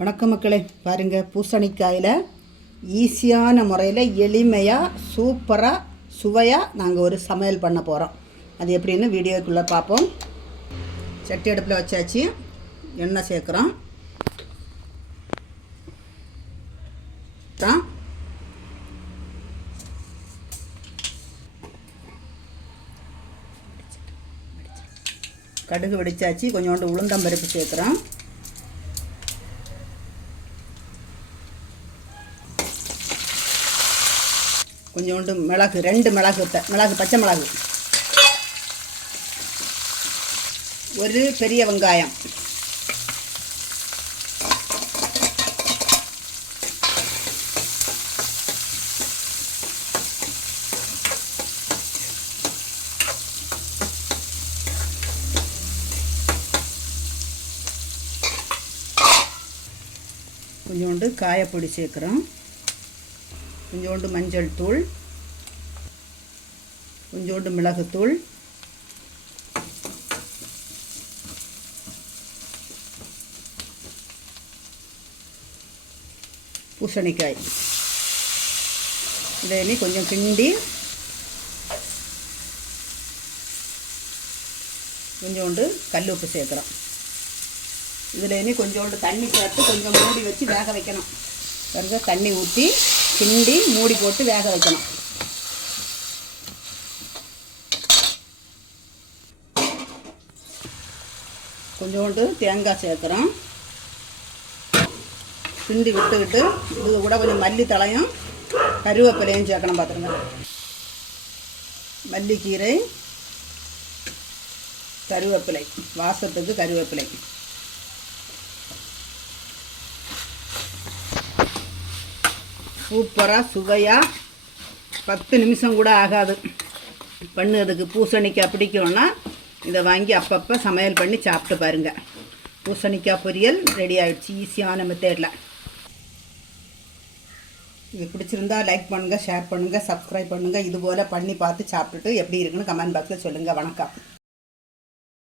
வணக்கம் மக்களே பாருங்கள் பூசணிக்காயில் ஈஸியான முறையில் எளிமையாக சூப்பராக சுவையாக நாங்கள் ஒரு சமையல் பண்ண போகிறோம் அது எப்படின்னு வீடியோக்குள்ளே பார்ப்போம். சட்டி அடுப்பில் வச்சாச்சு. எண்ணெய் சேர்க்குறோம். தான் கடுகு வெடிச்சாச்சு. கொஞ்சோண்டு உளுந்தம்பருப்பு சேர்க்குறோம். கொஞ்சோண்டு மிளகு ரெண்டு மிளகு மிளகு பச்சை மிளகு. ஒரு பெரிய வெங்காயம். கொஞ்சோண்டு காயப்பொடி சேர்க்குறோம். கொஞ்சோண்டு மஞ்சள் தூள் கொஞ்சோண்டு மிளகுத்தூள் பூசணிக்காய். இதை இனி கொஞ்சம் கிண்டி கொஞ்சோண்டு கல் உப்பு சேர்க்குறோம். இதில் இனி கொஞ்சோண்டு தண்ணி சேர்த்து கொஞ்சம் மூடி வச்சு வேக வைக்கணும். பாருங்க தண்ணி ஊற்றி கிண்டி மூடி போட்டு வேக வைக்கணும். கொஞ்சோண்டு தேங்காய் சேர்க்குறோம். கிண்டி விட்டுக்கிட்டு இது கூட கொஞ்சம் மல்லி தழையும் கருவேப்பிலையும் சேர்க்கணும் பார்த்துருங்க மல்லிக்கீரை கருவேப்பிலை வாசத்துக்கு கருவேப்பிலை. சூப்பராக சுவையாக பத்து நிமிஷம் கூட ஆகாது. பண்ணுறதுக்கு பூசணிக்காய் பிடிக்கும்னா இதை வாங்கி அப்பப்போ சமையல் பண்ணி சாப்பிட்டு பாருங்கள் பூசணிக்காய் பொரியல் ரெடி ஆயிடுச்சு ஈஸியான மெத்தேடில் இது பிடிச்சிருந்தா லைக் பண்ணுங்கள் ஷேர் பண்ணுங்கள் சப்ஸ்கிரைப் பண்ணுங்கள் இது போல் பண்ணி பார்த்து சாப்பிட்டுட்டு எப்படி இருக்குன்னு கமெண்ட் பாக்ஸில் சொல்லுங்கள் வணக்கம்.